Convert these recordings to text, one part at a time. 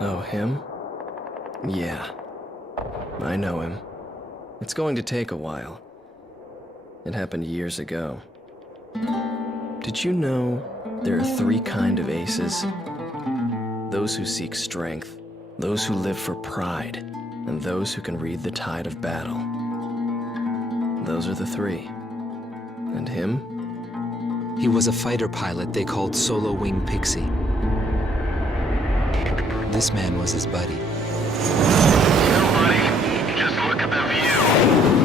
Oh, him? Yeah. I know him. It's going to take a while. It happened years ago. Did you know there are 3 kinds of aces? Those who seek strength, those who live for pride, and those who can read the tide of battle. Those are the 3. And him? He was a fighter pilot they called Solo Wing Pixie. This man was his buddy. No, buddy. Just look at the view.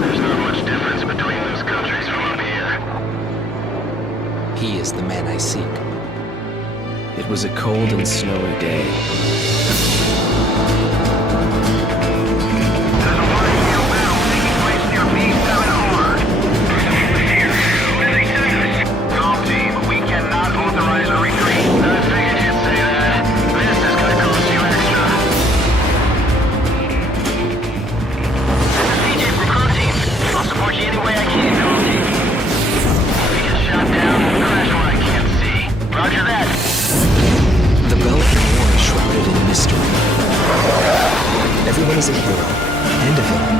There's not much difference between those countries from up here. He is the man I seek. It was a cold and snowy day. There's a wide-scale battle taking place near B7R. Calm team, we cannot authorize a retreat. I figured you'd say that. This is gonna cost you extra. This is CJ from Crew Team. I'll support you any way I can, Calm team. We get shot down and crash where I can't see. Roger that. The Belkan War is shrouded in mystery. Everyone is a hero and a villain,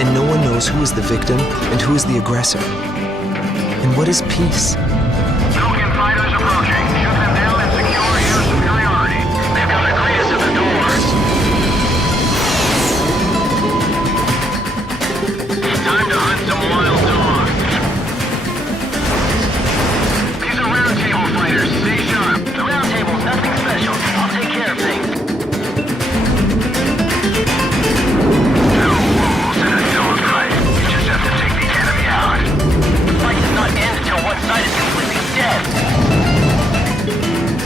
and no one knows who is the victim and who is the aggressor. And what is peace? Belkan fighters approaching. Shoot them down and secure air superiority. They've got the greatest at the door. Time to hunt some wild dogs. These are round table fighters. Stay sharp. The round table's nothing special. I'll take care of things. No walls in a dogfight. You just have to take the enemy out. The fight does not end until one side is completely dead.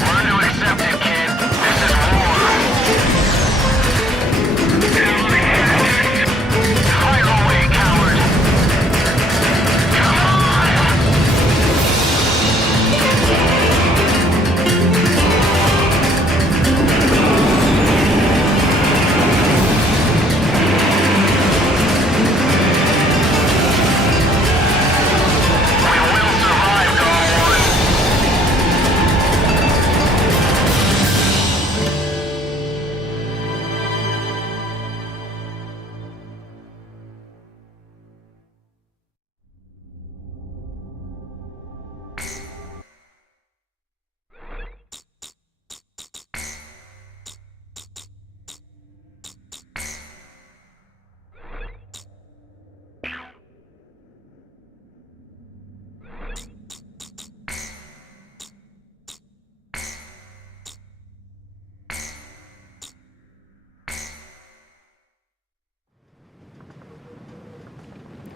Learn to accept it, kid. This is war. Fire away, coward. Come on! We will survive, Darwin.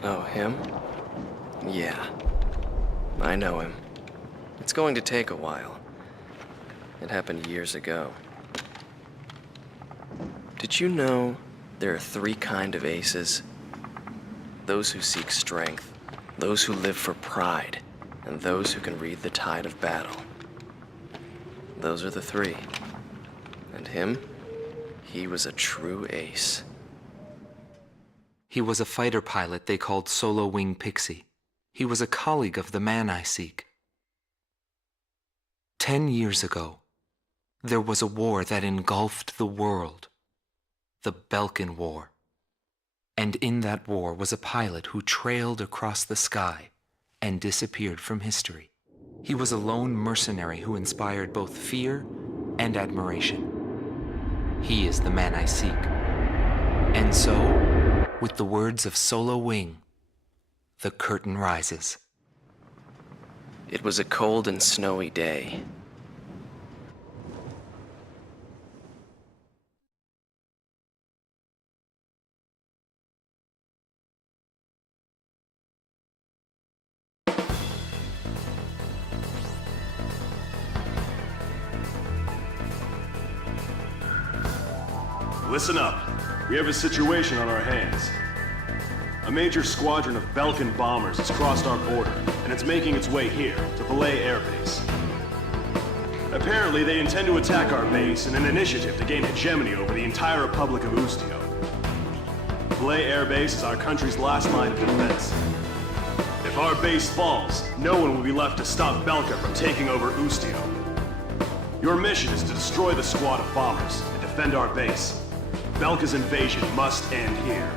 Oh, him? Yeah. I know him. It's going to take a while. It happened years ago. Did you know there are 3 kinds of aces? Those who seek strength, those who live for pride, and those who can read the tide of battle. Those are the 3. And him? He was a true ace. He was a fighter pilot they called Solo Wing Pixie. He was a colleague of the man I seek. 10 years ago, there was a war that engulfed the world. The Belkan War. And in that war was a pilot who trailed across the sky and disappeared from history. He was a lone mercenary who inspired both fear and admiration. He is the man I seek. And so, with the words of Solo Wing, the curtain rises. It was a cold and snowy day. Listen up. We have a situation on our hands. A major squadron of Belkan bombers has crossed our border, and it's making its way here, to Belay Air Base. Apparently, they intend to attack our base in an initiative to gain hegemony over the entire Republic of Ustio. Belay Air Base is our country's last line of defense. If our base falls, no one will be left to stop Belka from taking over Ustio. Your mission is to destroy the squad of bombers and defend our base. Belka's invasion must end here.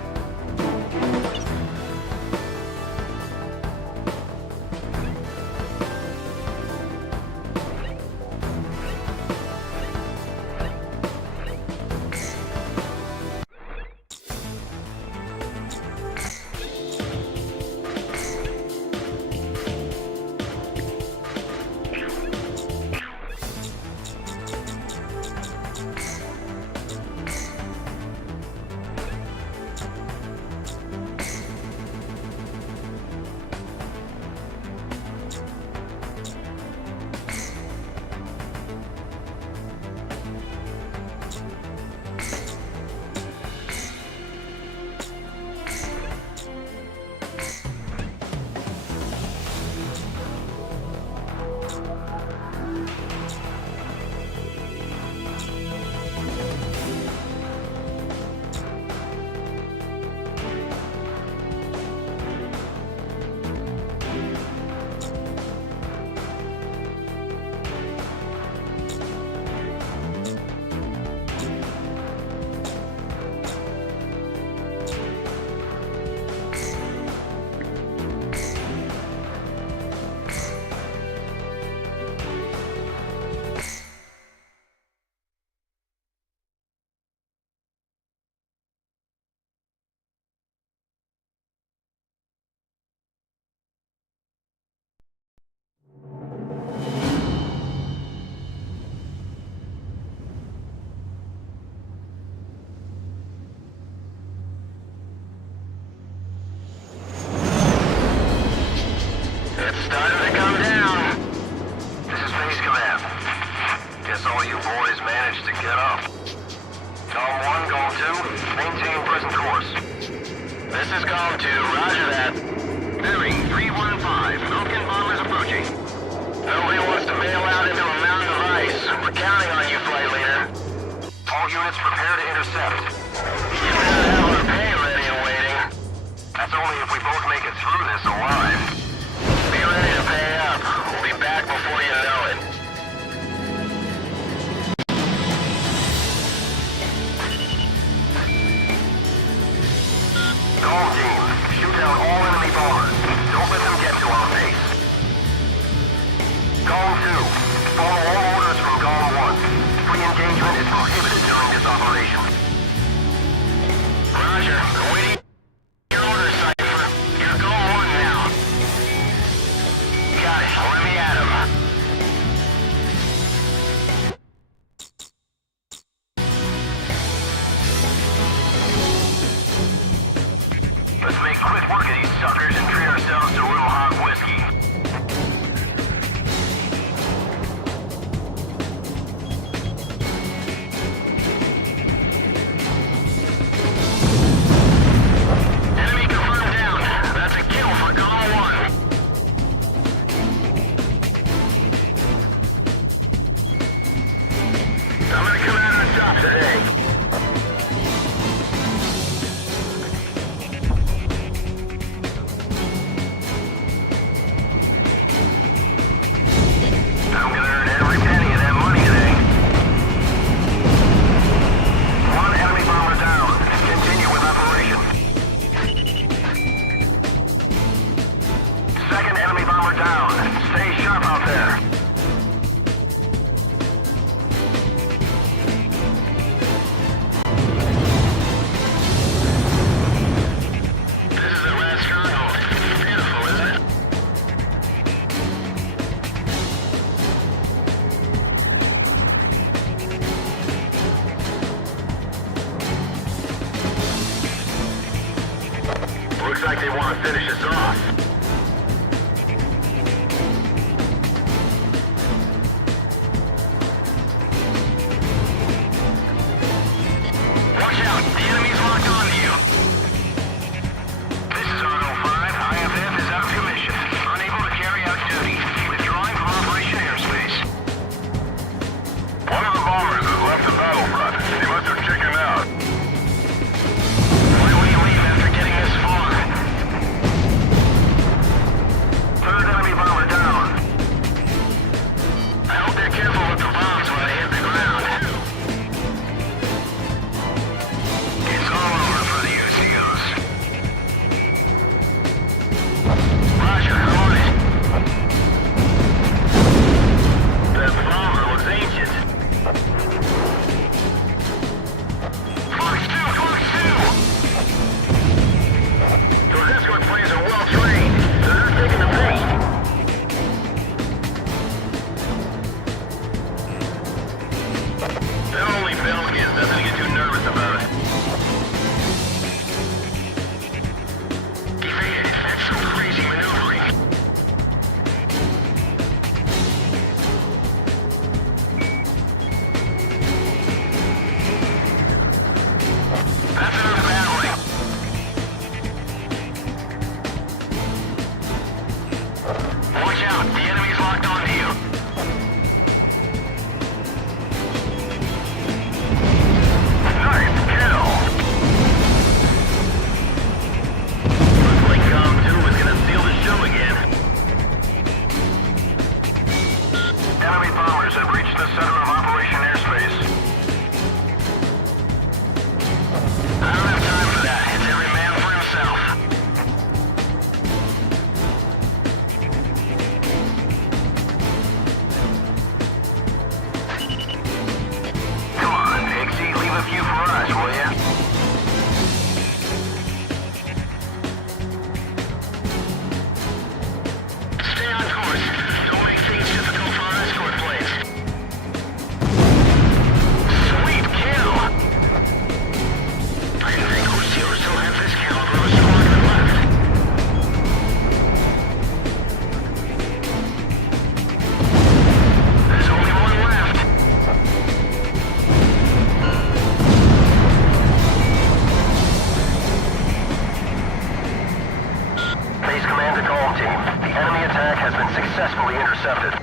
to Golem Team. The enemy attack has been successfully intercepted.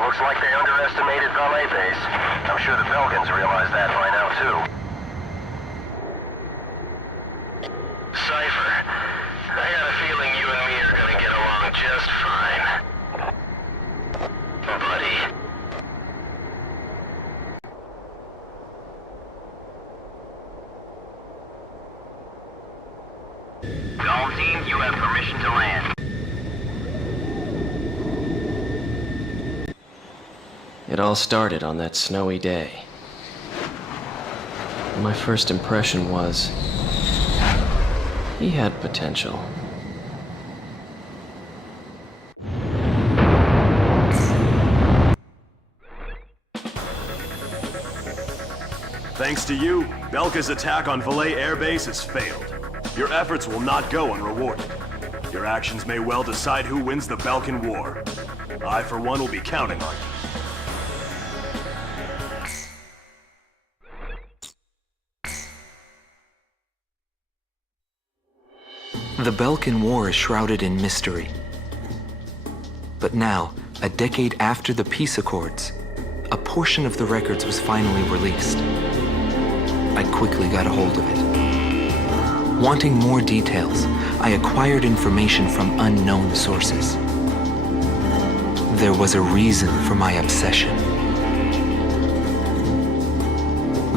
Looks like they underestimated Valet Base. I'm sure the Belkans realize that by now, too. Cypher, I got a feeling you and me are gonna get along just fine. Buddy. Golem Team, you have permission to land. It all started on that snowy day. My first impression was, he had potential. Thanks to you, Belka's attack on Valet Air Base has failed. Your efforts will not go unrewarded. Your actions may well decide who wins the Belkan War. I, for one, will be counting on you. The Belkan War is shrouded in mystery. But now, a decade after the peace accords, a portion of the records was finally released. I quickly got a hold of it. Wanting more details, I acquired information from unknown sources. There was a reason for my obsession.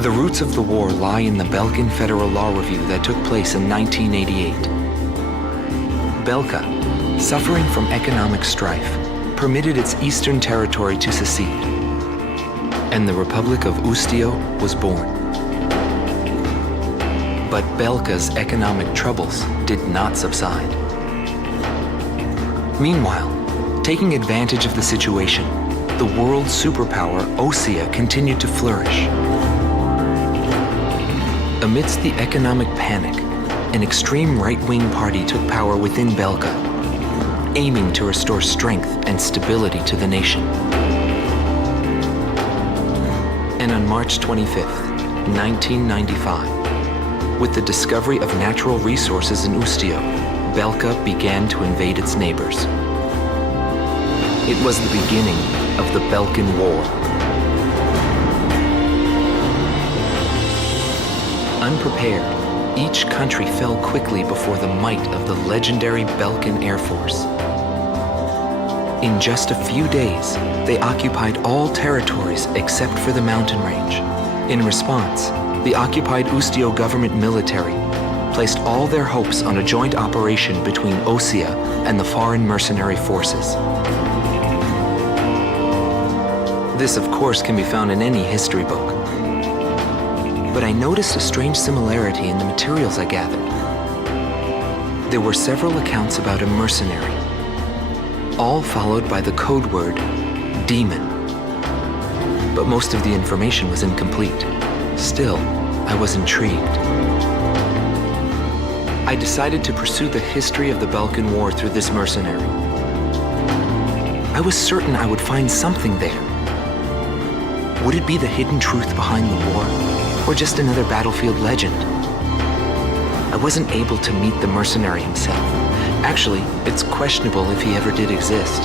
The roots of the war lie in the Belkan Federal Law Review that took place in 1988. Belka, suffering from economic strife, permitted its eastern territory to secede, and the Republic of Ustio was born. But Belka's economic troubles did not subside. Meanwhile, taking advantage of the situation, the world superpower Osea continued to flourish. Amidst the economic panic, an extreme right-wing party took power within Belka, aiming to restore strength and stability to the nation. And on March 25th, 1995, with the discovery of natural resources in Ustio, Belka began to invade its neighbors. It was the beginning of the Belkan War. Unprepared, each country fell quickly before the might of the legendary Belkan Air Force. In just a few days, they occupied all territories except for the mountain range. In response, the occupied Ustio government military placed all their hopes on a joint operation between Osea and the foreign mercenary forces. This, of course, can be found in any history book. But I noticed a strange similarity in the materials I gathered. There were several accounts about a mercenary, all followed by the code word, demon. But most of the information was incomplete. Still, I was intrigued. I decided to pursue the history of the Belkan War through this mercenary. I was certain I would find something there. Would it be the hidden truth behind the war, or just another battlefield legend? I wasn't able to meet the mercenary himself. Actually, it's questionable if he ever did exist.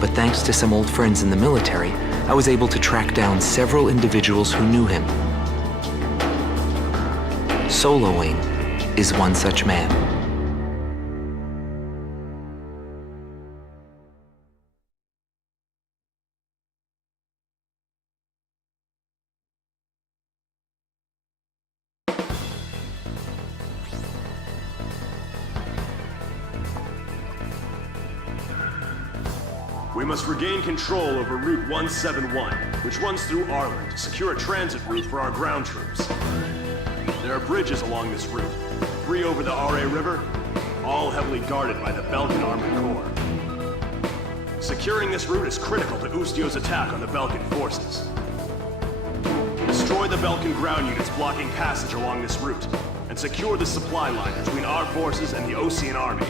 But thanks to some old friends in the military, I was able to track down several individuals who knew him. Soloing is one such man. We must regain control over Route 171, which runs through Arlen to secure a transit route for our ground troops. There are bridges along this route, 3 over the Ahce River, all heavily guarded by the Belkan Armored Corps. Securing this route is critical to Ustio's attack on the Belkan forces. Destroy the Belkan ground units blocking passage along this route, and secure the supply line between our forces and the Osean army.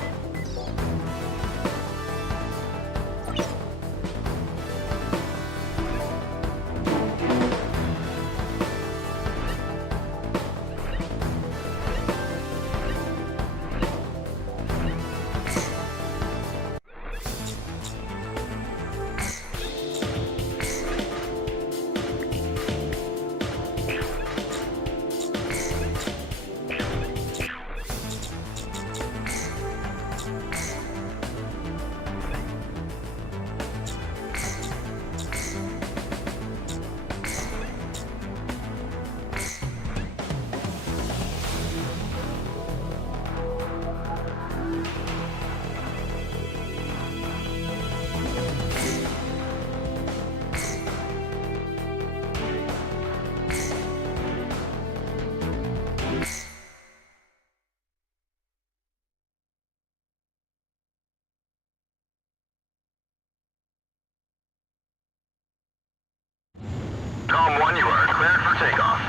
Golem 1, you are cleared for takeoff.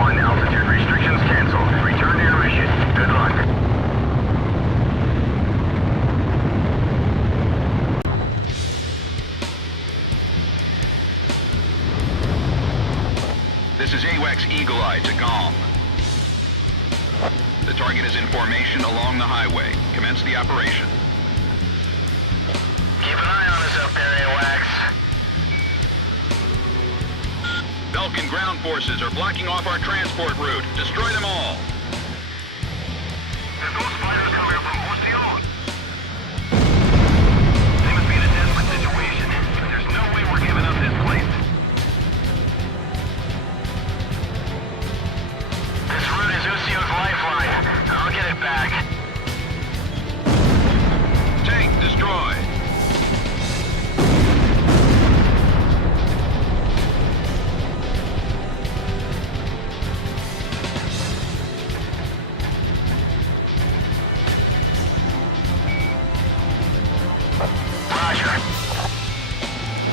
Altitude restrictions canceled. Return to your mission. Good luck. This is AWACS Eagle Eye to GOM. The target is in formation along the highway. Commence the operation. Keep an eye on us up there, AWACS. Belkan ground forces are blocking off our transport route. Destroy them all. There's those fighters coming up from Osteo. They must be in a desperate situation. There's no way we're giving up this place. This route is Usio's lifeline. I'll get it back. Tank destroyed.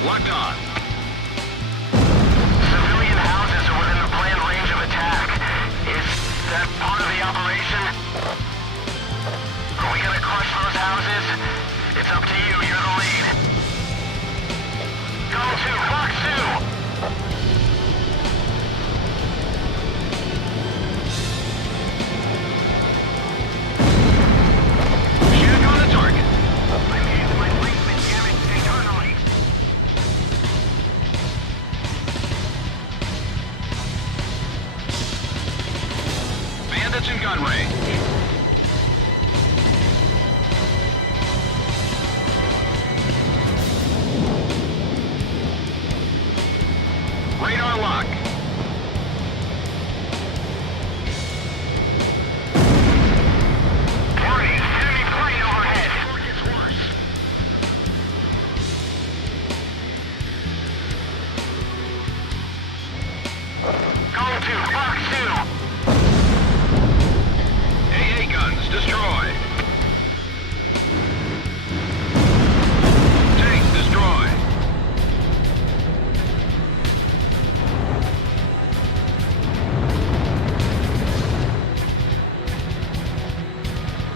Locked on. Civilian houses are within the planned range of attack. Is that part of the operation? Are we gonna crush those houses? It's up to you. You're the lead. Go to Fox 2. Shoot on the target. My link's been damaged internally. Bandits in gun range. Radar lock. Warning, enemy plane overhead. Before it gets worse. Go to Fox 2. AA guns destroyed. Tank destroyed.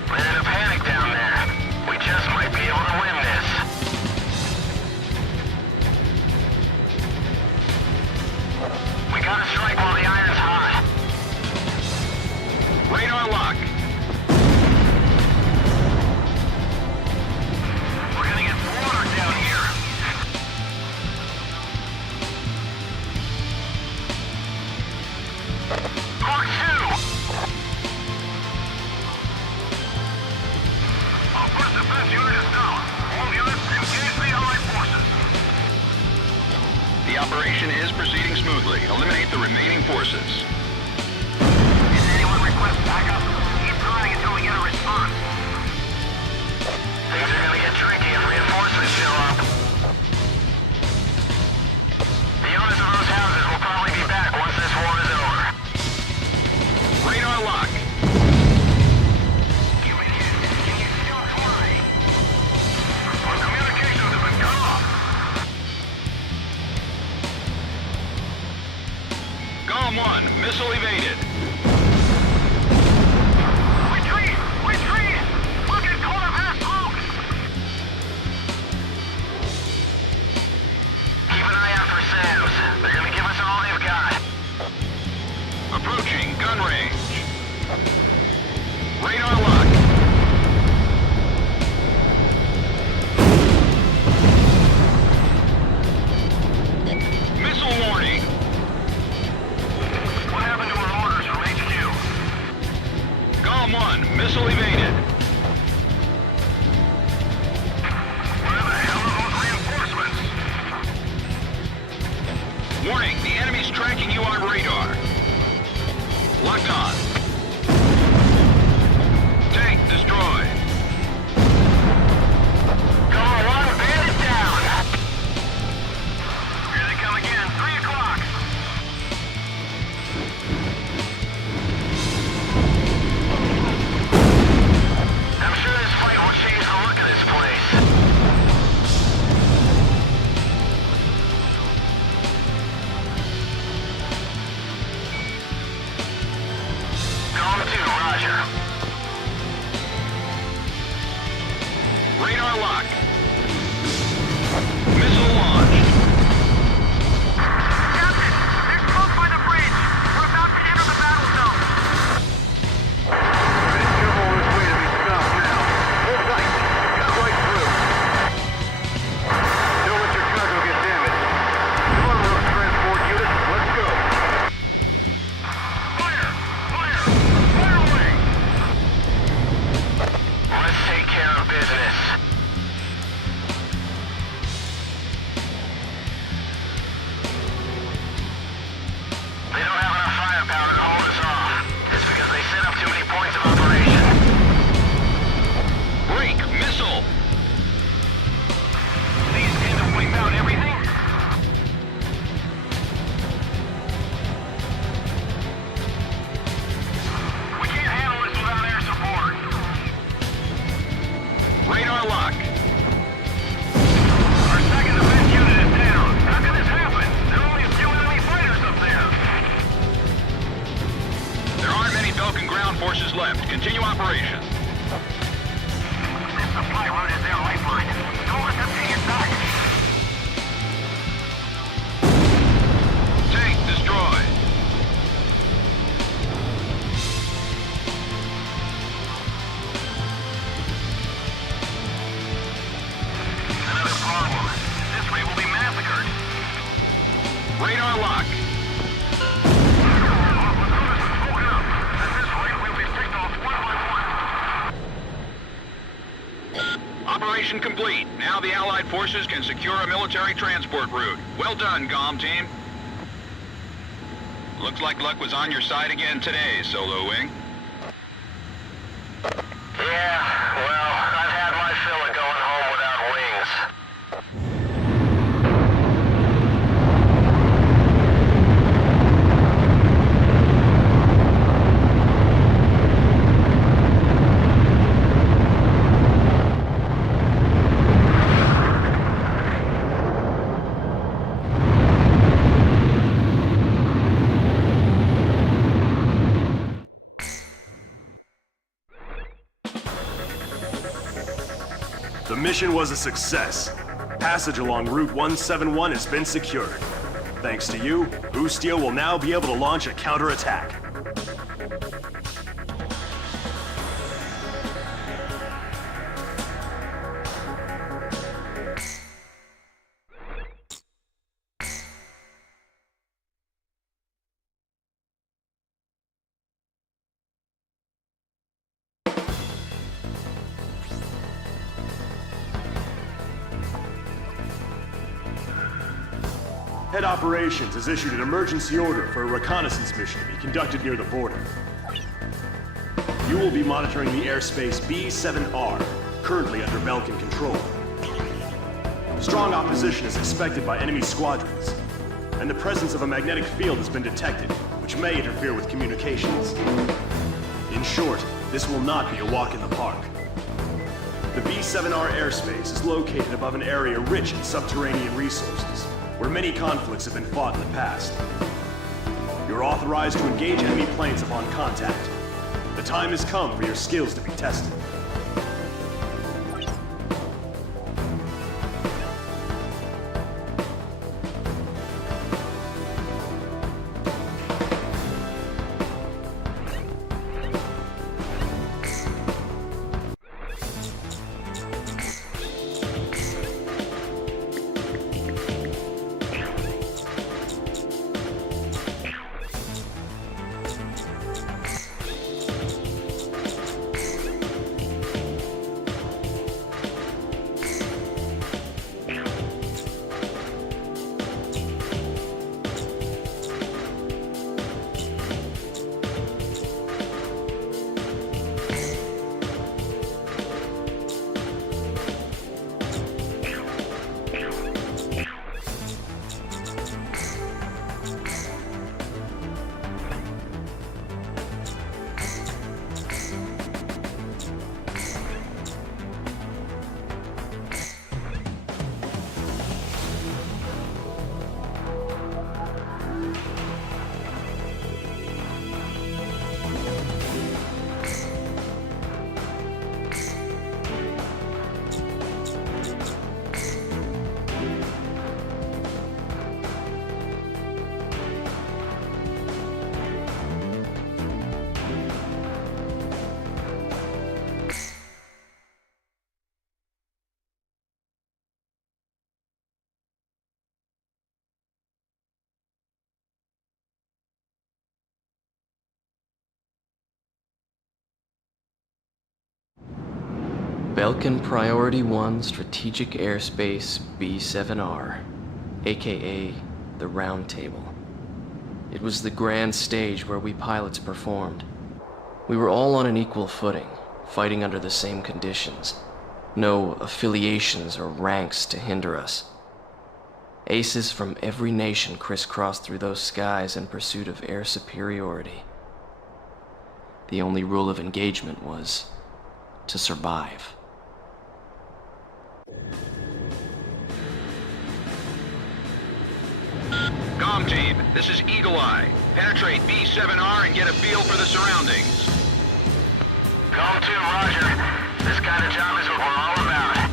We're in a panic down there. We just might be able to win this. We gotta strike while the iron's hot. Radar lock. We're gonna get slaughtered down here. Fox 2! Our first defense unit is down. All units, engage the Allied forces. The operation is proceeding smoothly. Eliminate the remaining forces. Did anyone request backup? Keep trying until we get a response. Things are gonna get tricky if reinforcements show up. The owners of those houses will probably be back once this war is over. Radar lock. You've been hit. Can you still fly? Our communications have been cut off. GOM 1, missile evaded. Radar lock. Missile launched. Captain, there's smoke by the bridge. We're about to enter the battle zone. Careful on his way to be stopped now. Hold tight. Cut right through. Don't let your cargo get damaged. Come on, those transport units. Let's go. Fire! Fire! Fire away! Let's take care of business. They don't have enough firepower to hold us off. It's because they set up too many points of operation. Break. Missile. They intend to wipe out everything? We can't handle this without air support. Radar lock. Our second defense unit is down. How can this happen? There are only a few enemy fighters up there. There aren't many Belkan ground forces left. Continue operation. This supply route is their lifeline. Don't let them take it back. Tank destroyed. Another problem. This way will be massacred. Radar lock. Our platoon has been spoken up. At this rate, we'll be picked off one by one. Operation complete. Now the Allied forces can secure a military transport route. Well done, GOM team. Looks like luck was on your side again today, Solo Wing. Yeah, well, I've had my fill of going home without wings. The mission was a success. Passage along Route 171 has been secured. Thanks to you, Ustio will now be able to launch a counterattack. Head Operations has issued an emergency order for a reconnaissance mission to be conducted near the border. You will be monitoring the airspace B-7R, currently under Belkan control. Strong opposition is expected by enemy squadrons, and the presence of a magnetic field has been detected, which may interfere with communications. In short, this will not be a walk in the park. The B-7R airspace is located above an area rich in subterranean resources, where many conflicts have been fought in the past. You're authorized to engage enemy planes upon contact. The time has come for your skills to be tested. Belkan Priority 1 Strategic Airspace B7R, aka the Round Table. It was the grand stage where we pilots performed. We were all on an equal footing, fighting under the same conditions. No affiliations or ranks to hinder us. Aces from every nation crisscrossed through those skies in pursuit of air superiority. The only rule of engagement was to survive. Comm team, this is Eagle Eye. Penetrate B7R and get a feel for the surroundings. Comm 2, roger. This kind of job is what we're all about.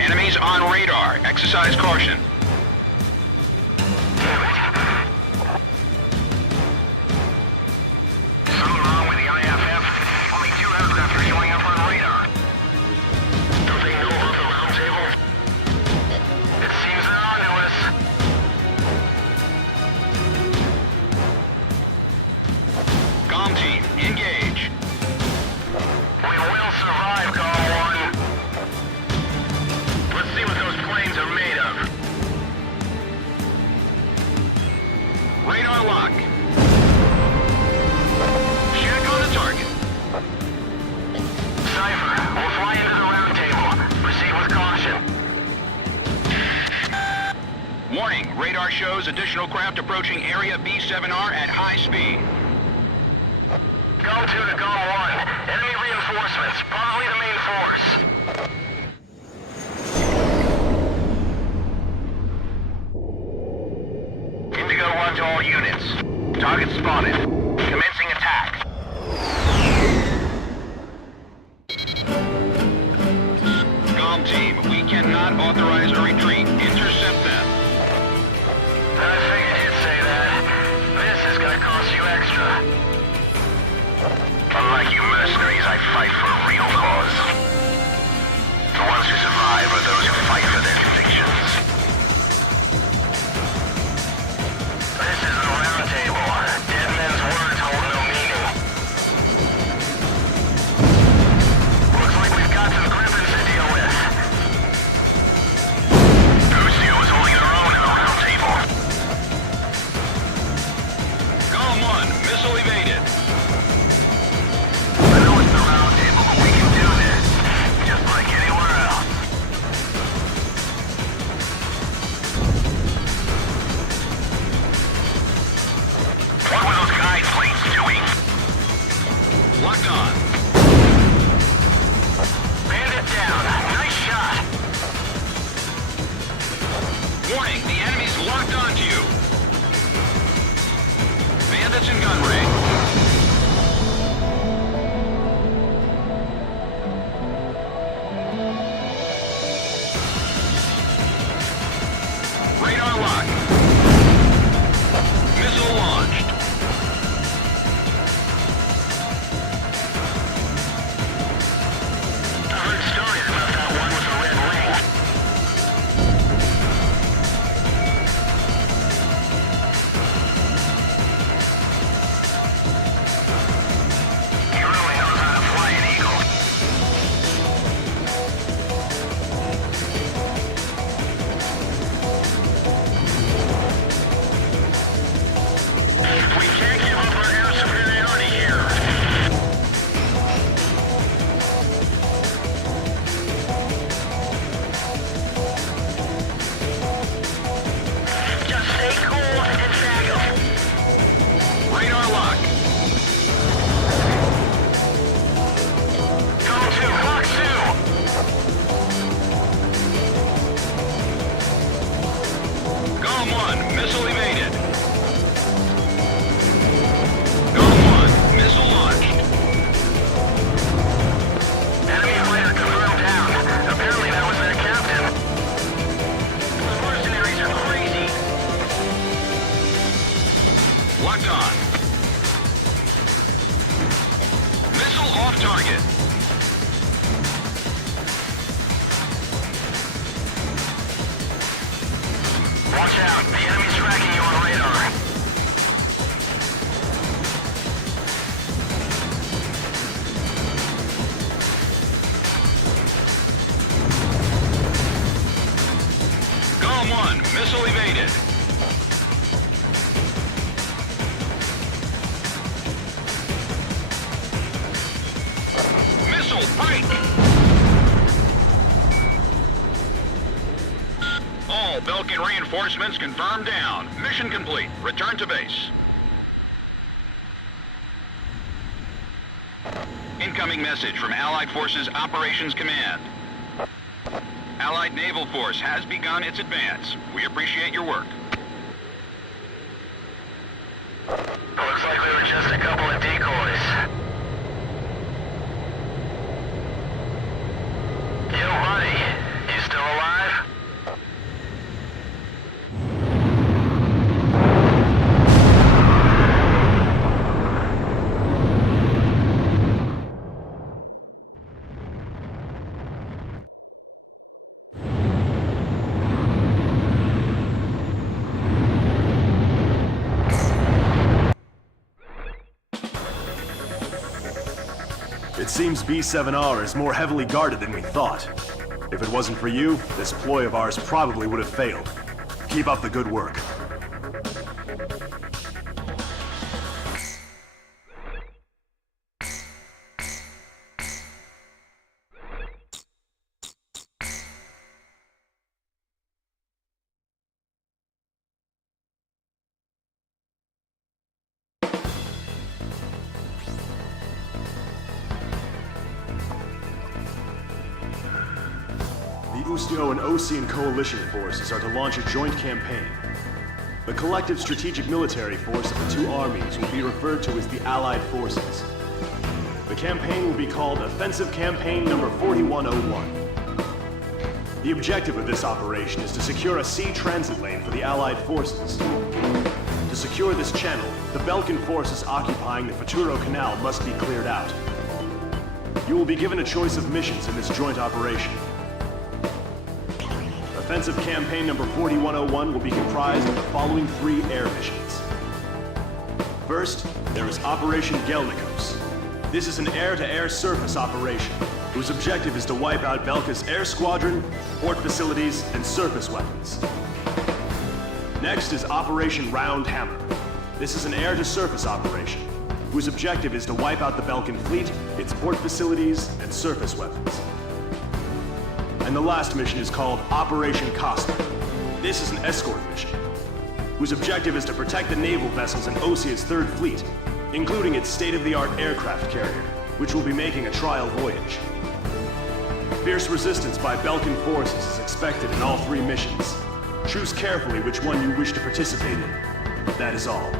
Enemies on radar. Exercise caution. Something wrong with the IFF? Only 2 aircraft are showing up on radar. Don't they know about the round table? It seems they're onto us. Comm team, engage. We will survive, Call 1. Let's see what those planes are made of. Radar lock. Check on the target. Cypher, we'll fly into the round table. Proceed with caution. Warning, radar shows additional craft approaching area B7R at high speed. Go 2 to Go 1. Enemy reinforcements, probably the main force. Indigo 1 to all units. Target spotted. Commencing attack. Comm team, we cannot authorize a retreat. Intercept them. I figured you'd say that. This is gonna cost you extra. Unlike you mercenaries, I fight for a real cause. The ones who survive are those who fight for their convictions. This is the round table. Dead men's words hold no meaning. Looks like we've got some griffins to deal with. Ustio is holding their own in the round table. Comm 1, missile evaded. I know it's the round table, but we can do this. Just like anywhere else. What were those guide planes doing? Locked on. Bandit down. Nice shot. Warning, the enemy's locked onto you. Bandits in gun range. Radar lock. Missile launched. I heard stories about that one with the red wing. He really knows how to fly an eagle. We can't give up our air superiority here. Just stay cool and tag 'em. Radar lock. Go to Fox 2. Comm 1, missile evaded. Comm 1, missile launched. Enemy fighter confirmed down. Apparently that was their captain. Those mercenaries are crazy. Locked on. Missile off target. Watch out. The enemy's tracking you on radar. Missile, break! All Belkan reinforcements confirmed down. Mission complete. Return to base. Incoming message from Allied Forces Operations Command. Allied Naval Force has begun its advance. We appreciate your work. Looks like we were just a couple of decoys. Yo, buddy. You still alive? It seems B7R is more heavily guarded than we thought. If it wasn't for you, this ploy of ours probably would have failed. Keep up the good work. The Ustio and Osean coalition forces are to launch a joint campaign. The collective strategic military force of the two armies will be referred to as the Allied Forces. The campaign will be called Offensive Campaign Number 4101. The objective of this operation is to secure a sea transit lane for the Allied forces. To secure this channel, the Belkan forces occupying the Futuro Canal must be cleared out. You will be given a choice of missions in this joint operation. Offensive Campaign Number 4101 will be comprised of the following 3 air missions. First, there is Operation Gelnikos. This is an air-to-air surface operation, whose objective is to wipe out Belka's air squadron, port facilities, and surface weapons. Next is Operation Round Hammer. This is an air-to-surface operation, whose objective is to wipe out the Belkan fleet, its port facilities, and surface weapons. And the last mission is called Operation Costa. This is an escort mission, whose objective is to protect the naval vessels in Osea's Third Fleet, including its state-of-the-art aircraft carrier, which will be making a trial voyage. Fierce resistance by Belkan forces is expected in all 3 missions. Choose carefully which one you wish to participate in. That is all.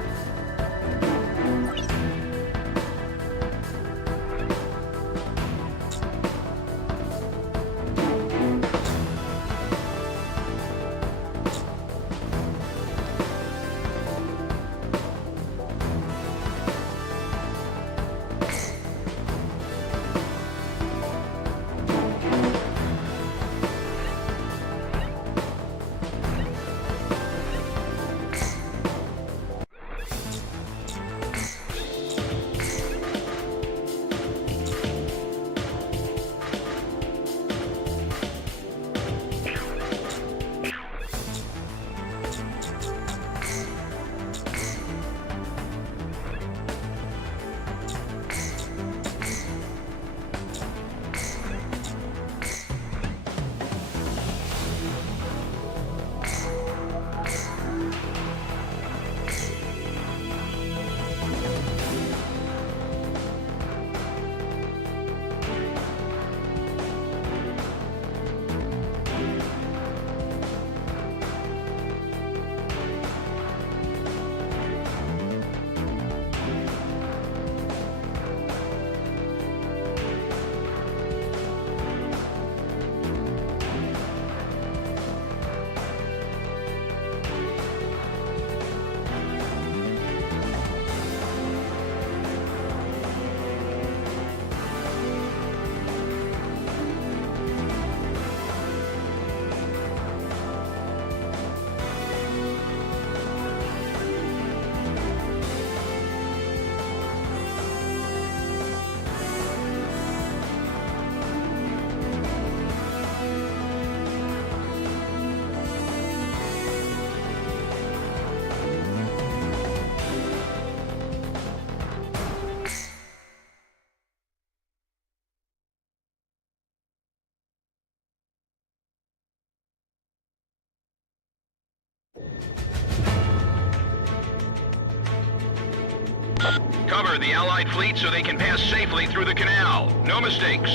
Cover the Allied fleet so they can pass safely through the canal. No mistakes.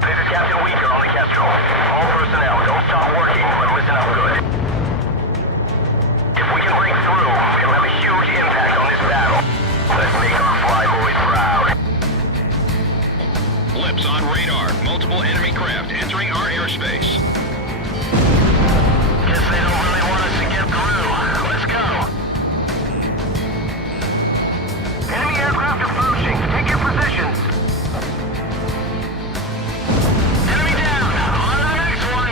This is Captain Weaker on the Kestrel. All personnel, don't stop working, but listen up good. If we can break through, it'll have a huge impact on this battle. Let's make our flyboys proud. Blips on radar. Multiple enemy craft entering our airspace. Guess they don't really want us to get through. Let's go. Enemy aircraft approaching. Take your positions. Enemy down. On to the next one.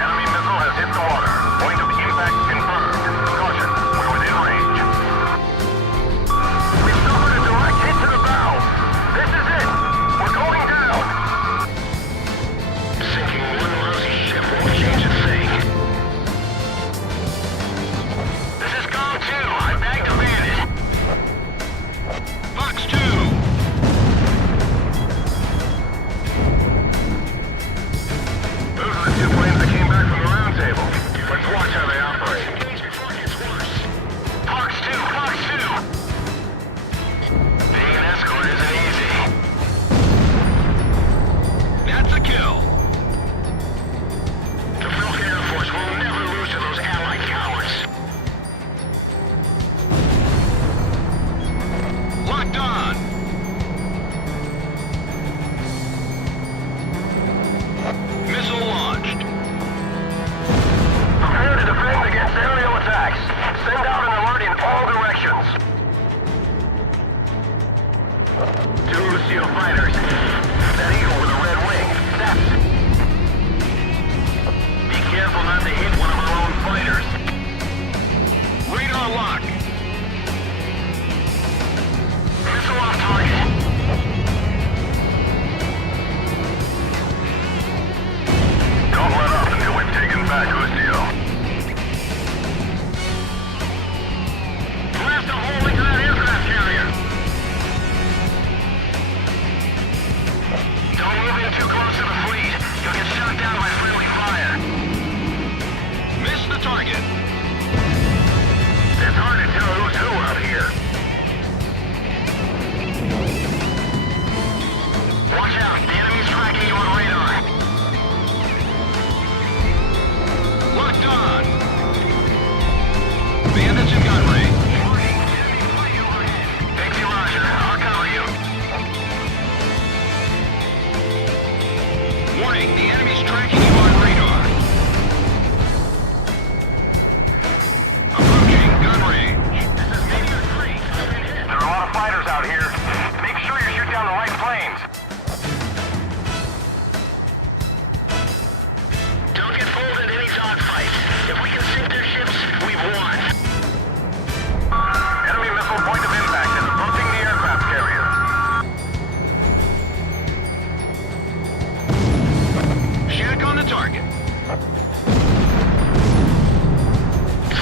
Enemy missile has hit the water. Point of impact confirmed. Caution, we're within range. We suffered a direct hit to the bow. This is it. We're going down. Sinking one lousy ship won't change a thing. This is Com 2. I bagged a bandit. Fox 2. Those are the two planes that came back from the round table. Let's watch how they operate. Fox 2, Fox 2! Being an escort isn't easy. That's a kill. The Belkan Air Force will never lose to those Allied cowards. Locked on. Missile launched. Prepare to defend against aerial attacks. Send out an alert in all directions. Two Lucille fighters. That eagle with a red wing. That's... Be careful not to hit one of our own fighters. Radar lock. Missile off target. Don't let up until we've taken back Ustio. Blast a hole into that aircraft carrier. Don't move in too close to the fleet. You'll get shot down by friendly fire. Missed the target. It's hard to tell who's who out here. Watch out, the enemy's tracking you on radar. Locked on. Bandits in gun range. Dixie Roger, I'll cover you. Warning, the enemy's tracking you on radar. Approaching gun range. This is Meteor 3. There are a lot of fighters out here. Make sure you shoot down the right planes. Don't get pulled into any dogfights. If we can sink their ships, we've won. Enemy missile point of impact is approaching the aircraft carrier. Shack on the target.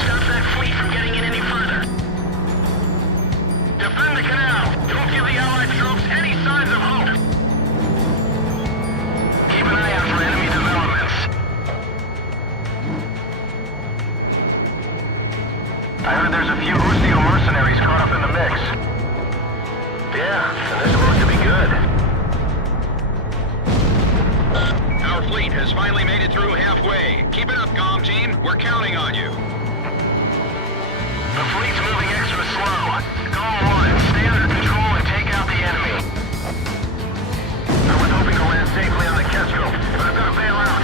Stop that fleet from getting in any further. Defend the canal. Don't give the Allied troops any signs of hope. Keep an eye out for enemy developments. I heard there's a few Ustio mercenaries caught up in the mix. Yeah, and this looks to be good. Our fleet has finally made it through halfway. Keep it up, comm team. We're counting on you. The fleet's moving extra slow. Calm 1, stay under control and take out the enemy. I was hoping to land safely on the Kestrel, but I've got to bail out.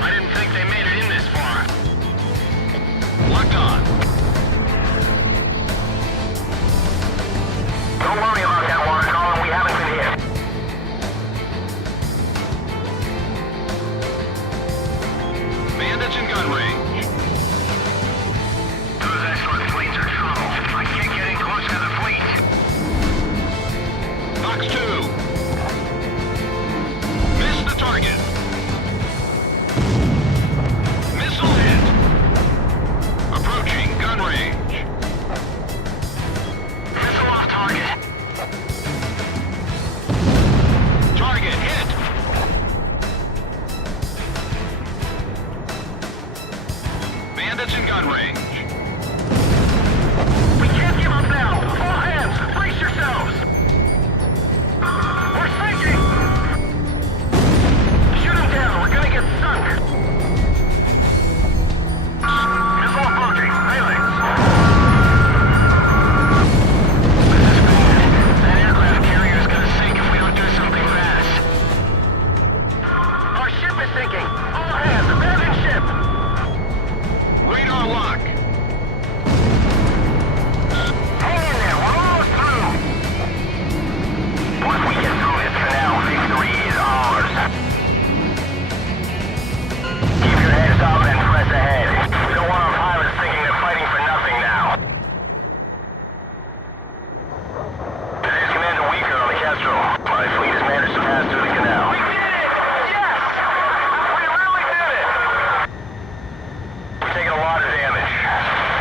I didn't think they made it in this far. Locked on. Don't worry about that water column, we haven't been hit. Bandits in gun range. Those escort fleets are trouble. I can't get in close to the fleet. Fox 2. Missed the target. Missile hit. Approaching gun range. Missile off target. Target hit. that's in gun range. We can't give up now! All hands, brace yourselves! We're sinking! Shoot him down, we're gonna get sunk! Missile approaching, railings! This is bad. That aircraft carrier is gonna sink if we don't do something fast. Our ship is sinking! All hands, abandon ship! Radar lock. Hang in there, we're almost through! Once we get through this canal, victory is ours. Keep your heads up and press ahead. We don't want our pilots thinking they're fighting for nothing now. This is Commander Weaker on the Castro. My fleet has managed to pass through the canal. We did it! Yes! We really did it! We're taking a lot of damage.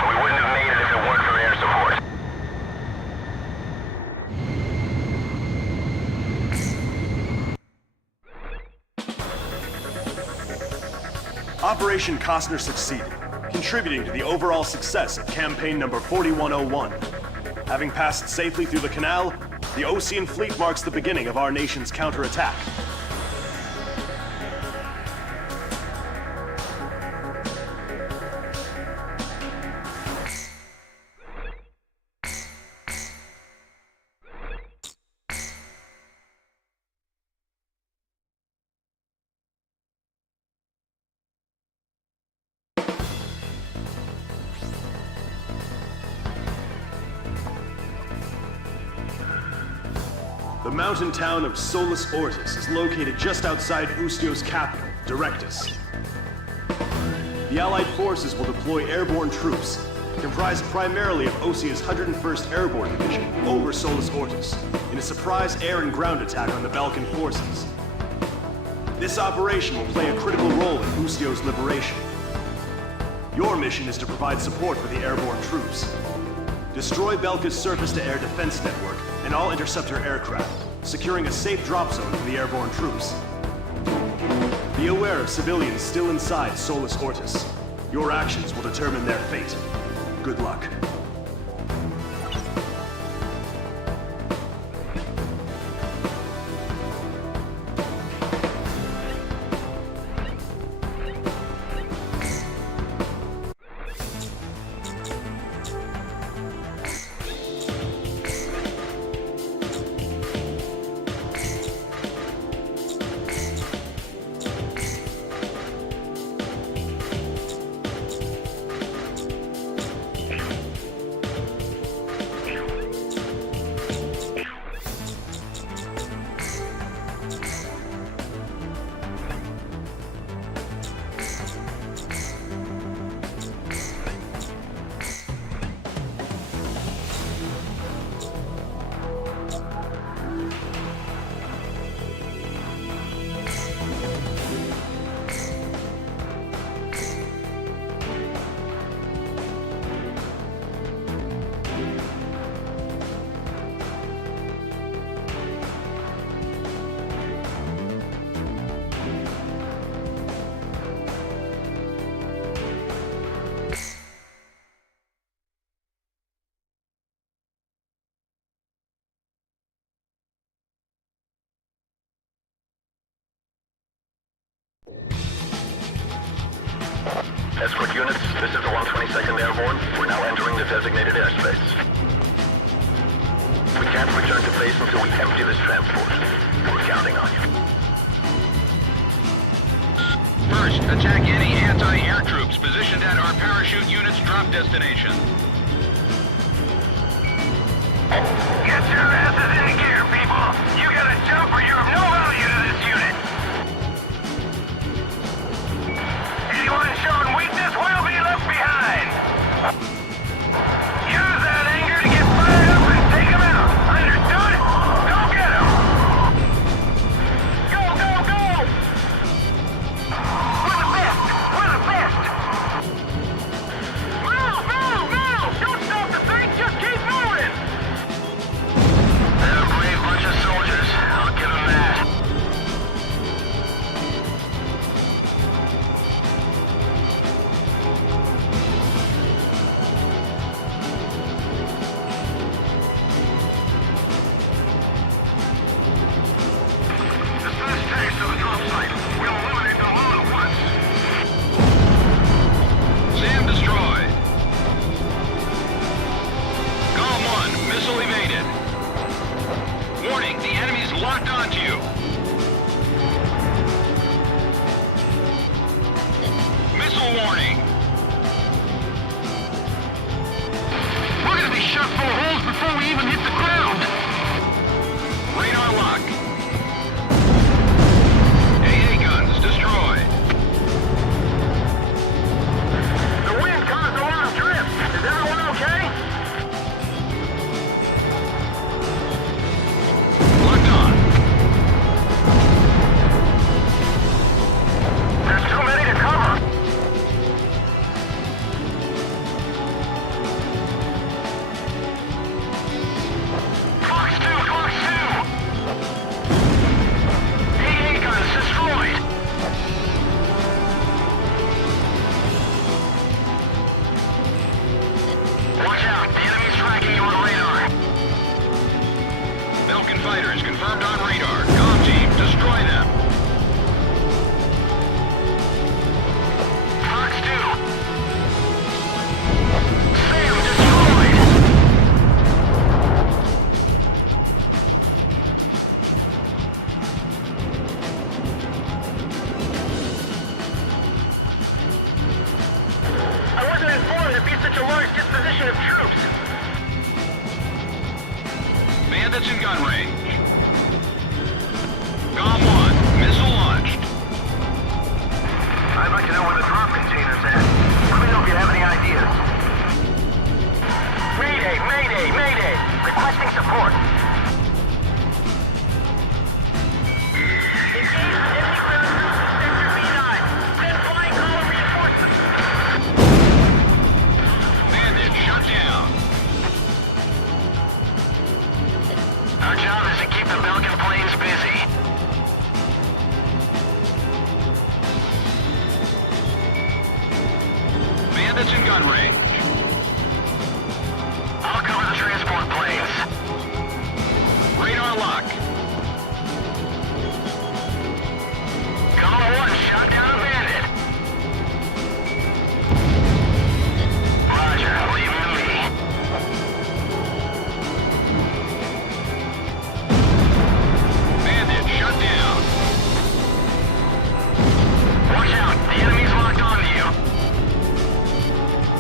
We wouldn't have made it if it weren't for air support. Operation Costner succeeded, contributing to the overall success of campaign number 4101. Having passed safely through the canal, the Ocean Fleet marks the beginning of our nation's counterattack. The mountain town of Solus Ortis is located just outside Ustio's capital, Directus. The Allied forces will deploy airborne troops, comprised primarily of Osia's 101st Airborne Division, over Solus Ortis, in a surprise air and ground attack on the Belkan forces. This operation will play a critical role in Ustio's liberation. Your mission is to provide support for the airborne troops. Destroy Belka's surface-to-air defense network and all interceptor aircraft, securing a safe drop zone for the airborne troops. Be aware of civilians still inside Solus Ortis. Your actions will determine their fate. Good luck. Escort units, this is the 122nd Airborne. We're now entering the designated airspace. We can't return to base until we empty this transport. We're counting on you. First, attack any anti-air troops positioned at our parachute unit's drop destination. Get your asses into gear, people! You gotta jump or you're of no value to this unit! Anyone showing weakness will be left behind! Use that anger to get fired up and take them out! Understood? Go get them! Go, go, go! We're the best! We're the best! Move, move, move! Don't stop the thing, just keep moving! They're a brave bunch of soldiers, I'll give them that. Watch out, the enemy's tracking you on radar. Belkan fighters confirmed on radar. Comm team, destroy them. Fox 2. Sam destroyed. I wasn't informed there'd be such a large disposition of troops. Bandits in gun range. Comm 1, missile launched. I'd like to know where the drop container's at. Let me know if you have any ideas. Mayday! Mayday! Mayday! Requesting support. Engage with enemy ground troops in Sector B9. Send flying column reinforcements. Bandit shut down. Our job is to keep the Belkan planes busy. Bandits in gun range. I'll cover the transport planes. Radar lock. Column 1 shot down a bandit. Roger, leave him to me. Bandit shut down. Watch out, the enemy's locked onto you.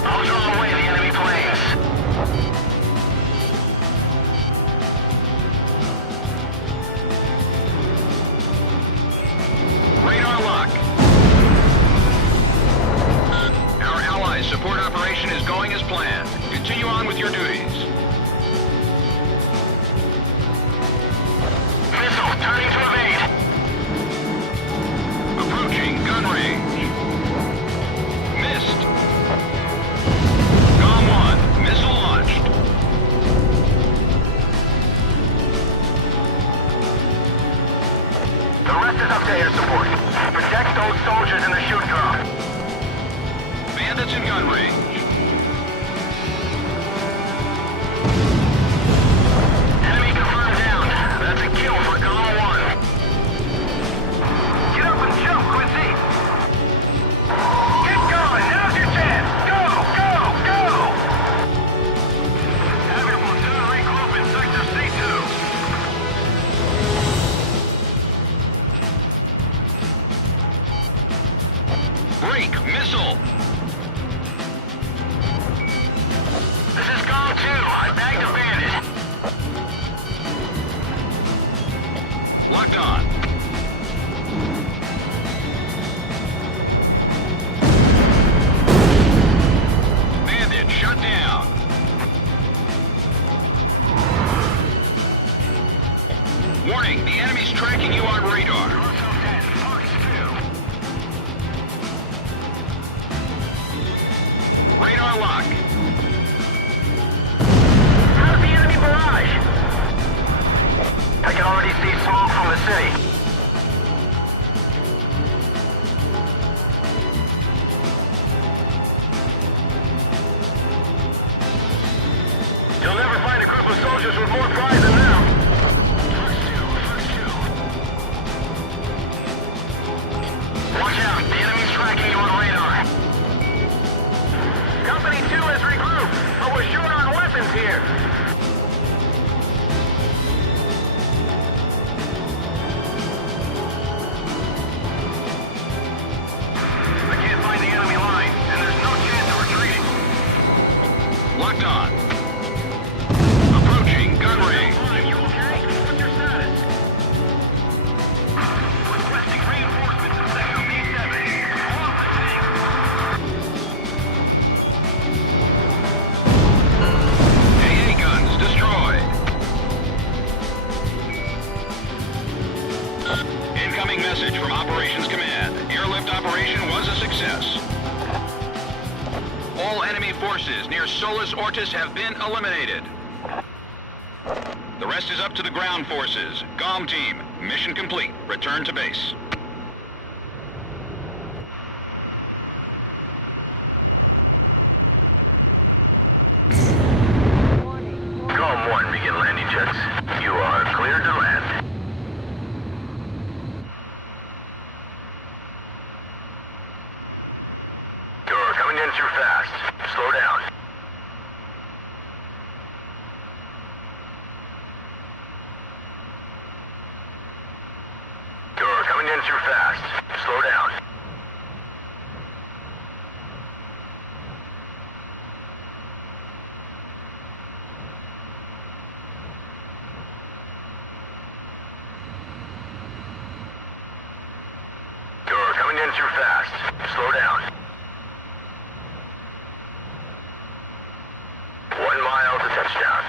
I'll draw away the enemy planes. Radar lock. Our allies' support operation is going as planned. Continue on with your duties. Missile, turning to evade. Approaching gun range. Missed. Comm 1, missile launched. The rest is up to air support. Protect those soldiers in the shoot drop. Bandits in gun range. Enemy confirmed down. That's a kill for Column 1. Get up and jump, Quincy! Keep going! Now's your chance! Go! Go! Go! Have your platoon regroup in Sector C2. Break missile. This is Column 2. I bagged a bandit. Locked on. Bandit shut down. Warning, the enemy's tracking you on radar. Radar lock. How's the enemy barrage? I can already see smoke from the city. You'll never find a group of soldiers with more pride than them. Watch out, the enemy's tracking you on radar. Company 2 has regrouped, but we're short on weapons here. I can't find the enemy line, and there's no chance of retreating. Locked on. Approaching gun range. You okay? What's your status? Requesting reinforcements in Sector B7. Off the tank. AA guns destroyed. Incoming message from Operations Command. Airlift operation was a success. All enemy forces near Solis Ortis have been eliminated. The rest is up to the ground forces. Comm team, mission complete. Return to base. landing jets. You are cleared to land. You're coming in too fast. Slow down. You're coming in too fast. Slow down. You're coming in too fast. Slow down. 1 mile to touchdown.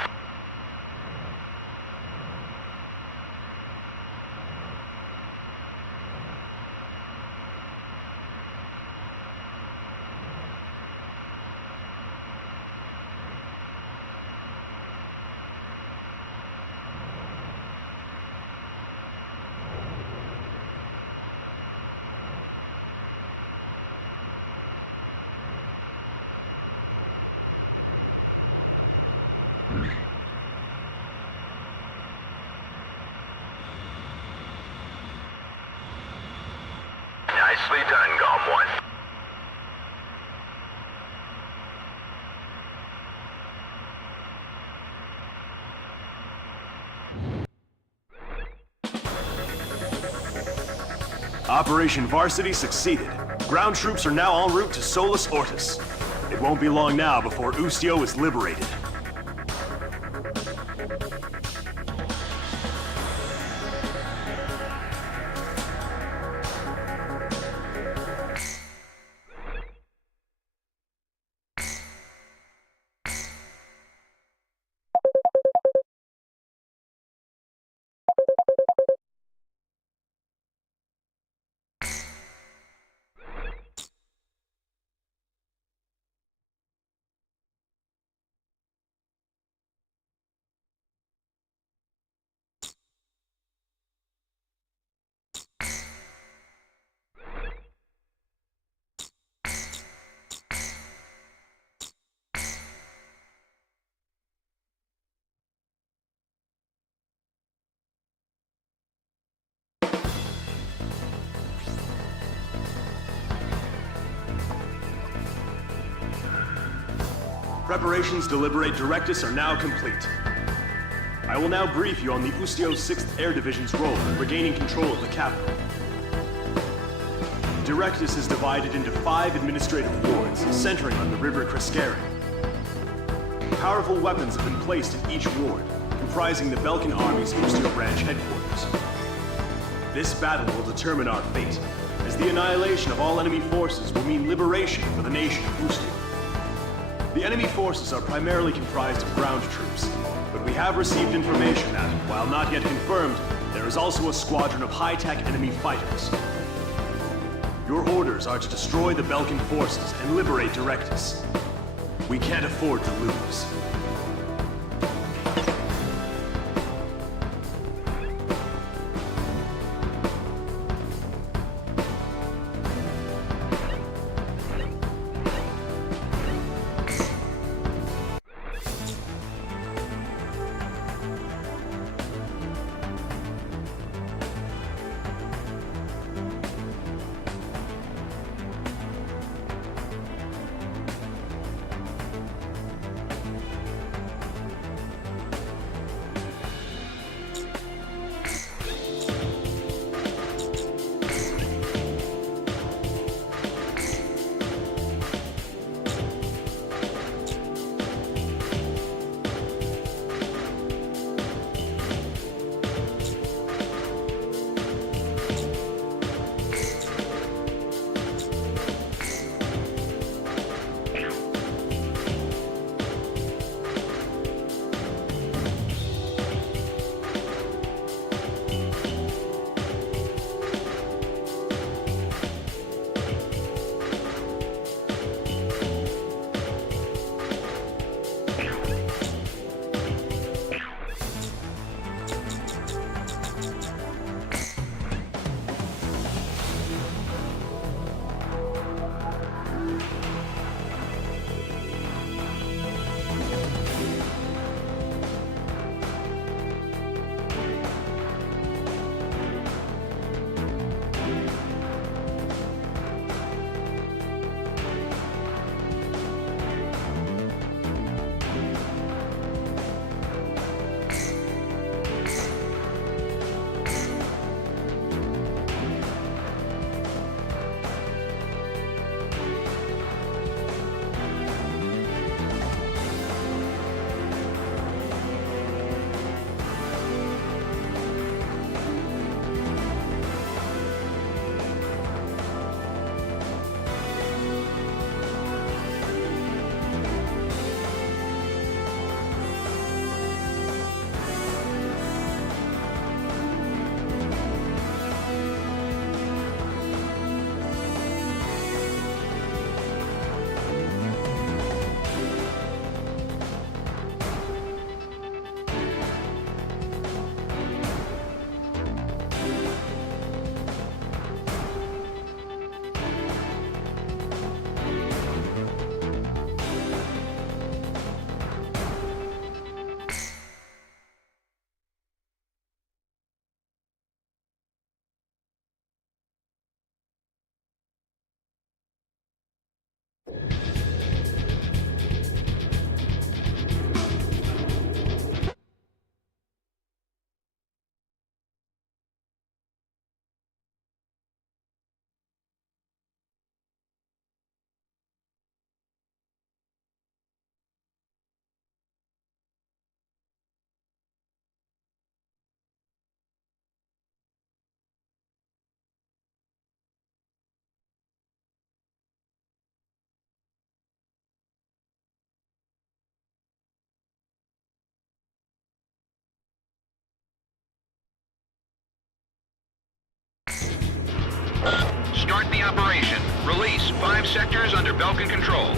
Nicely done, Gom 1. Operation Varsity succeeded. Ground troops are now en route to Solus Ortis. It won't be long now before Ustio is liberated. Preparations to liberate Directus are now complete. I will now brief you on the Ustio 6th Air Division's role in regaining control of the capital. Directus is divided into 5 administrative wards, centering on the River Crescere. Powerful weapons have been placed in each ward, comprising the Belkan Army's Ustio branch headquarters. This battle will determine our fate, as the annihilation of all enemy forces will mean liberation for the nation of Ustio. The enemy forces are primarily comprised of ground troops, but we have received information that, while not yet confirmed, there is also a squadron of high-tech enemy fighters. Your orders are to destroy the Belkan forces and liberate Directus. We can't afford to lose. operation. Release 5 sectors under Belkan control.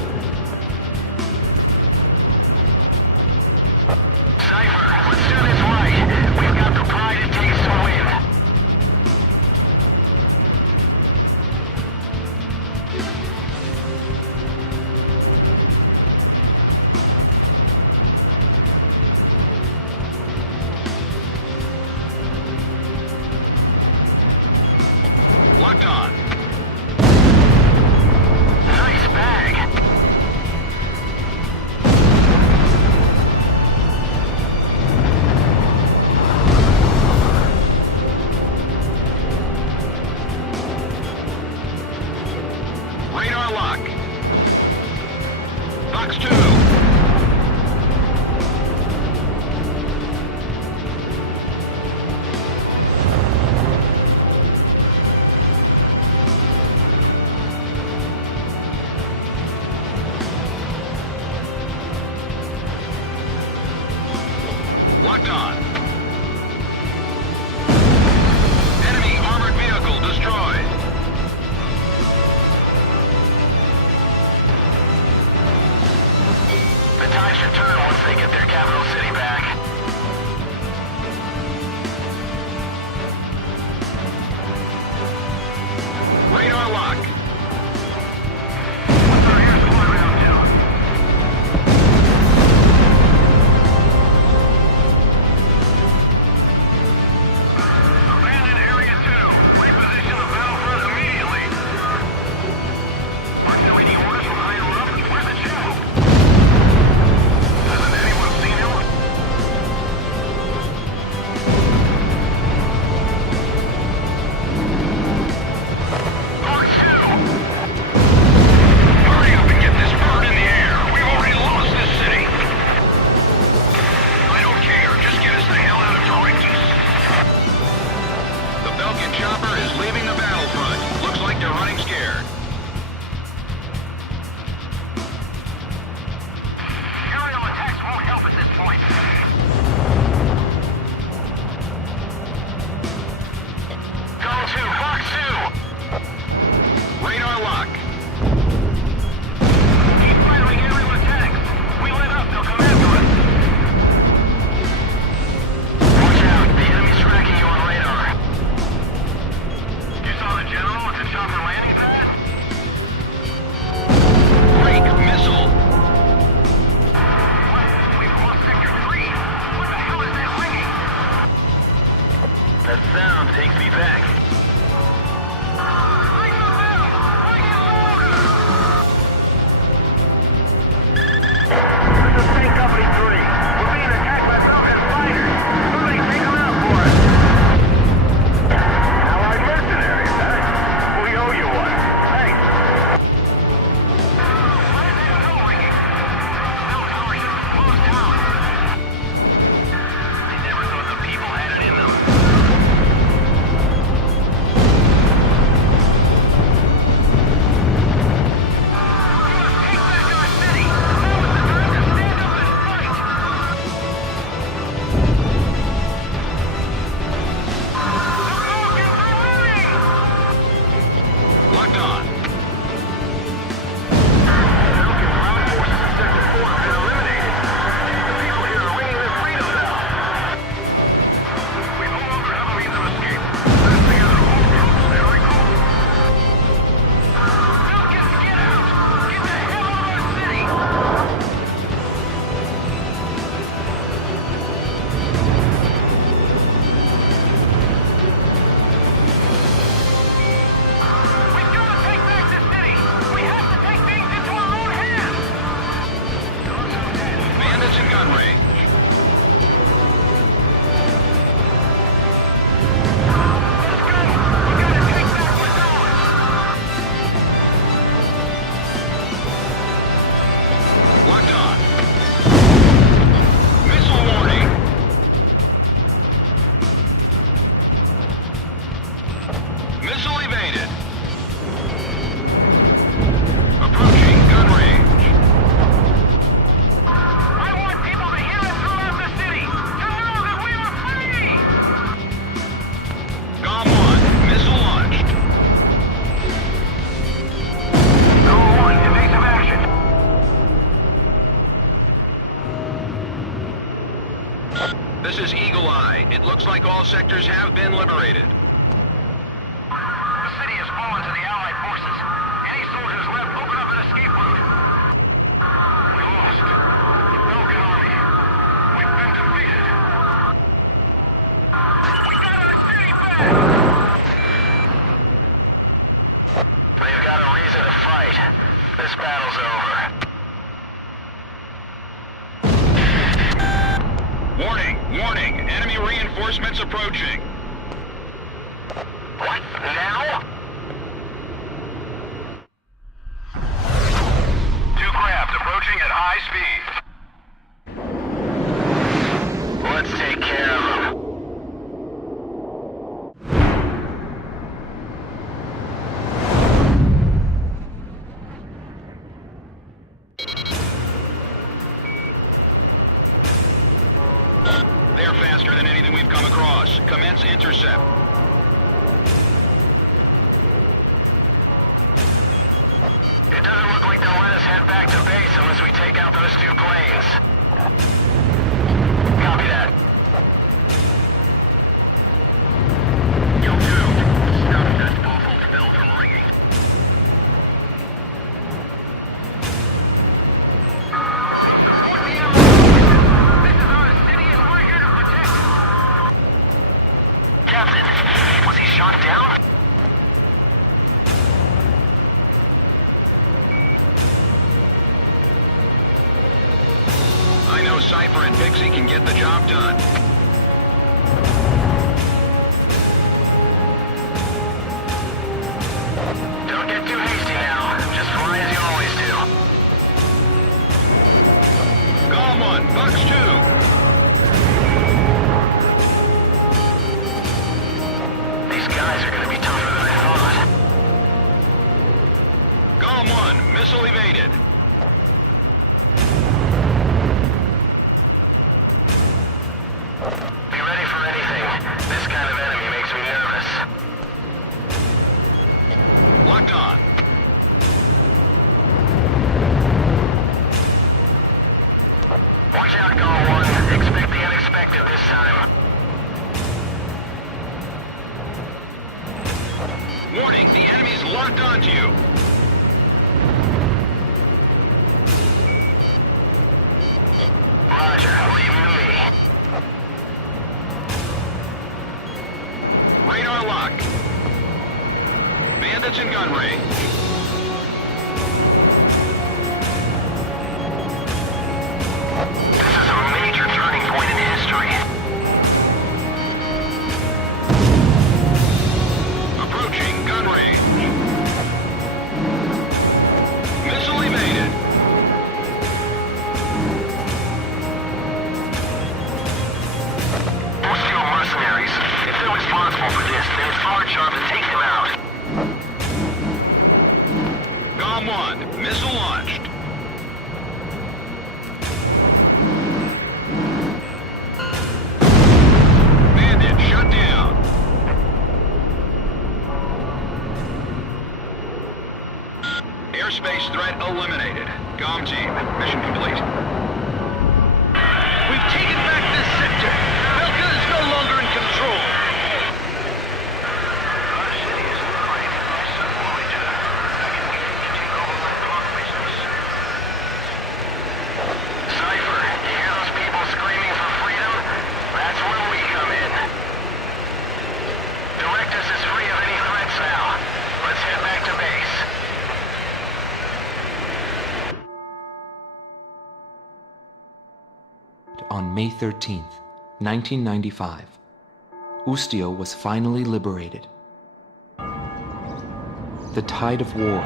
Cypher, let's do this right. We've got the pride it takes to win. Locked on. Nice bag. Radar lock. Box 2. Locked on. Enemy armored vehicle destroyed. The tide should turn once they get their capital city back. Radar lock. What's our air support round down? It looks like all sectors have been liberated. The city has fallen to the Allied forces. Any soldiers left, open up an escape route. We lost. The Belkan army. We've been defeated. We got our city back! They've got a reason to fight. This battle's over. Warning! Warning! Enemy reinforcements approaching. What? Now? Two craft approaching at high speed. Let's take care of them. They're faster than anything we've come across. Commence intercept. It doesn't look like they'll let us head back to base unless we take out those two planes. Copy that. You too. Stop that awful bell from ringing. Support the Allies! This is our city and we're here to protect. Captain, was he shot down? I know Cypher and Pixie can get the job done. Don't get too hasty now. Just fly as you always do. Golem 1, Bucks 2. These guys are gonna be tougher than I thought. Golem 1, missile evaded. Be ready for anything. This kind of enemy makes me nervous. Locked on. Watch out, Golem 1. Expect the unexpected this time. Warning, the enemy's locked onto you. Roger, leave him to me. Radar lock. Bandits in gun range. This is a major turning point in history. Approaching gun range. Missile evaded. Osteo mercenaries. If they're responsible for this, then it's our job to take them out. Golem 1, missile launched. Bandit shut down. Airspace threat eliminated. Golem team, mission complete. We've taken back this sector. Belka is no longer in control. Our city is fighting so Voyager. I can wait to take over my clock business. Cypher, you hear those people screaming for freedom? That's where we come in. Directus is free of any threats now. Let's head back to base. On May 13th, 1995, Ustio was finally liberated. The tide of war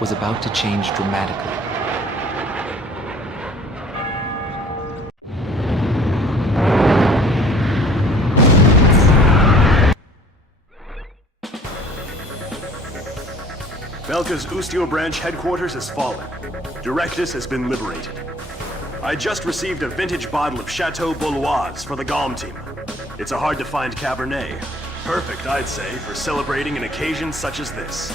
was about to change dramatically. Belka's Ustio branch headquarters has fallen. Directus has been liberated. I just received a vintage bottle of Chateau Bouloise for the Golem team. It's a hard-to-find Cabernet. Perfect, I'd say, for celebrating an occasion such as this.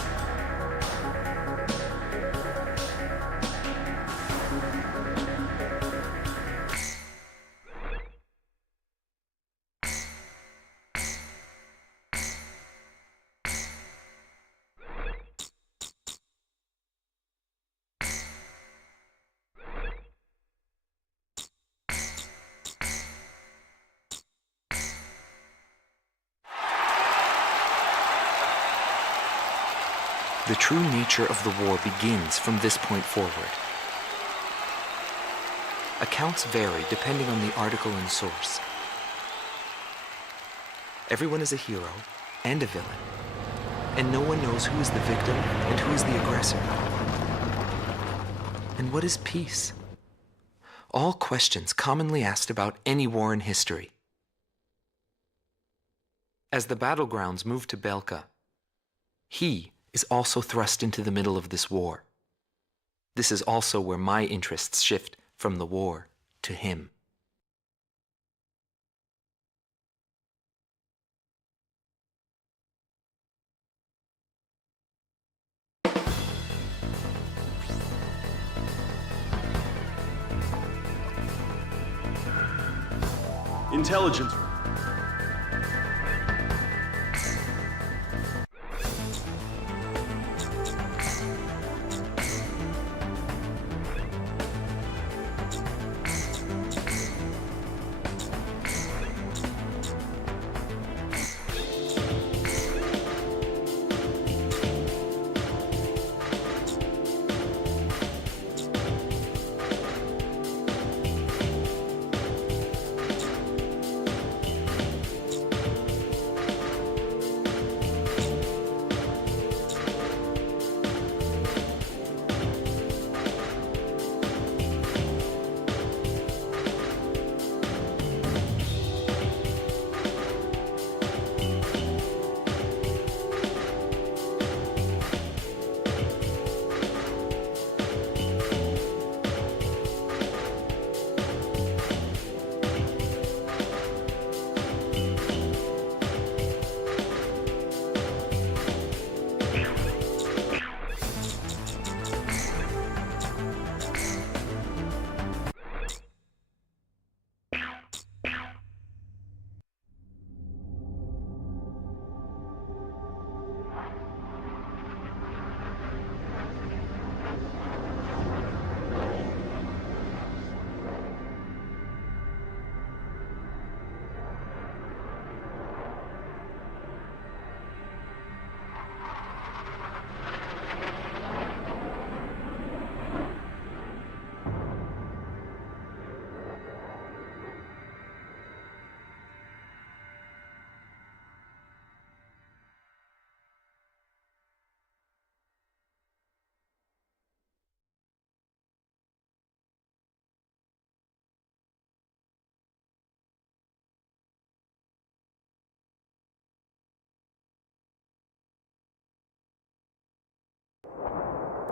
the true nature of the war begins from this point forward. Accounts vary depending on the article and source. Everyone is a hero and a villain, and no one knows who is the victim and who is the aggressor. And what is peace? All questions commonly asked about any war in history. As the battlegrounds move to Belka, he is also thrust into the middle of this war. This is also where my interests shift from the war to him. Intelligence.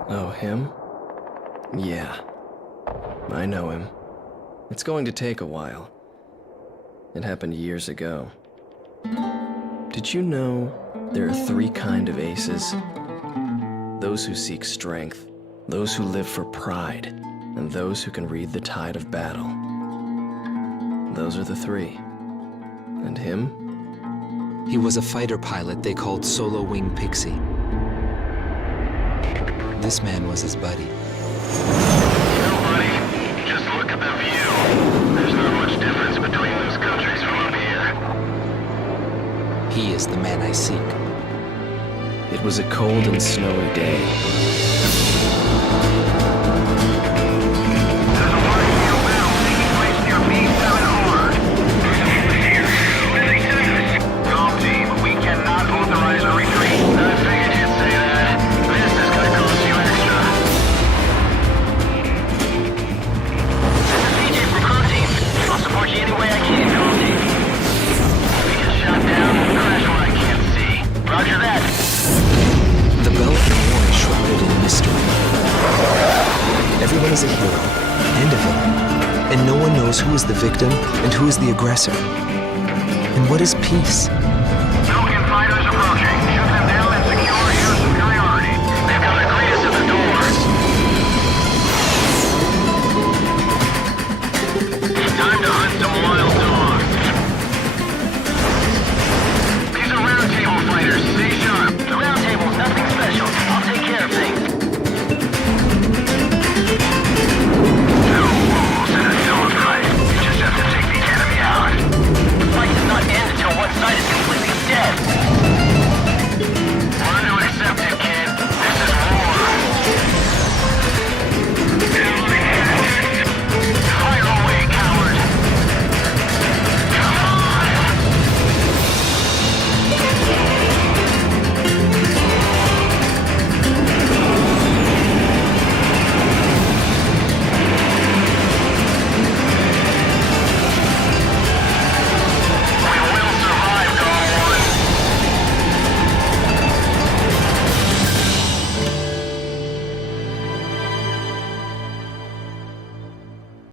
Oh, him? Yeah. I know him. It's going to take a while. It happened years ago. Did you know there are 3 kinds of aces? Those who seek strength, those who live for pride, and those who can read the tide of battle. Those are the 3. And him? He was a fighter pilot they called Solo Wing Pixie. This man was his buddy. You know, buddy, just look at the view. There's not much difference between those countries from up here. He is the man I seek. It was a cold and snowy day. There's a party field battle taking place near B7R. Calm team, we cannot authorize a retreat. I figured you'd say that. This is gonna cost you extra. This is CJ from Crew Team. I'll support you any way I can, Calm team. We get shot down, crash when I can't see. Roger that. The Belkan War is shrouded in mystery. Everyone is a hero and a villain, and no one knows who is the victim and who is the aggressor. And what is peace?